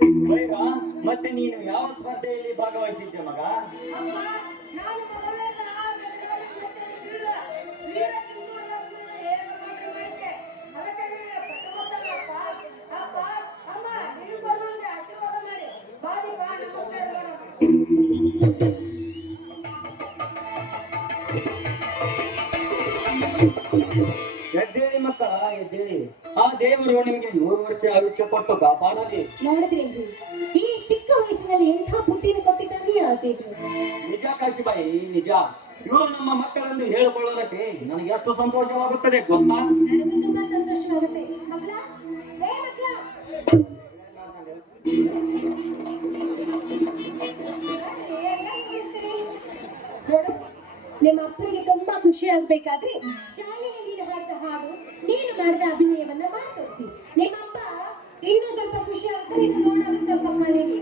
ಬೈರ, ಮತ್ತೆ ನೀನು ಯಾವ ಸ್ಪರ್ಧೆಯಲ್ಲಿ ಭಾಗವಹಿಸಿದ್ದೆ ಮಗ? ಅಮ್ಮ, ನಾನು ಮೊದಲೆಲ್ಲ ಸುಳ್ಳ ವೀರ ಸಿಂಧೂರದ ಸುಳ್ಳ ಏನು ಮಾಡಿದ್ದೆ. ಅದಕ್ಕೆ ಪಟ್ಟಮಸ್ತನಪ್ಪ ಅಪ್ಪ ಅಮ್ಮ ನೀವು ಬರುವಂತೆ ಆಶೀರ್ವಾದ ಮಾಡಿ ಬಾದಿಪ ನಮಸ್ಕಾರ ಮಾಡಪ್ಪ. ಎದ್ದೇಳಿ ಮಕ್ಕಳ, ಎದ್ದೇಳಿ. ಆ ದೇವರು ನಿಮಗೆ 100 ವರ್ಷ ಆಯುಷ್ಯ ಕೊಟ್ಟು ಕಾಪಾಡಲಿ. ನೋಡಿದ್ರೇನ್ರಿ, ಈ ಚಿಕ್ಕ ವಯಸ್ಸಿನಲ್ಲಿ ಎಂಥ ಬುದ್ಧಿನ ಕೊಟ್ಟಿದ್ದಾನೆ ಆ ದೇವರು. ನಿಜ ಕಾಶಿಬಾಯಿ, ನಿಜ. ಇವರು ನಮ್ಮ ಮಕ್ಕಳೆಂದು ಹೇಳಿಕೊಳ್ಳೋದಕ್ಕೆ ನನಗೆ ಎಷ್ಟು ಸಂತೋಷವಾಗುತ್ತದೆ ಗೊತ್ತಾ? ನನಗೂ ತುಂಬಾ ಸಂತೋಷವಾಗುತ್ತೆ. ಮಕ್ಕಳ, ಏ ಮಕ್ಕಳ, ನೋಡು, ನಿಮ್ಮ ಅಪ್ಪನಿಗೆ ತುಂಬಾ ಖುಷಿ ಆಗ್ಬೇಕಾದ್ರೆ ಶಾಲೆಯಲ್ಲಿ ನೀನು ಹಾಡಿದ ಹಾಡು, ನೀನು ಮಾಡಿದ ಅಭಿನಯವನ್ನ ಮಾಡಿ ತೋರಿಸಿ. ನಿಮ್ಮಪ್ಪ ಇನ್ನೂ ಸ್ವಲ್ಪ ಖುಷಿ ಆಗ್ತಾರೆ. ಇದು ನೋಡೋಣ ಸ್ವಲ್ಪ ಮನೆಯಲ್ಲಿ.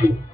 Thank you.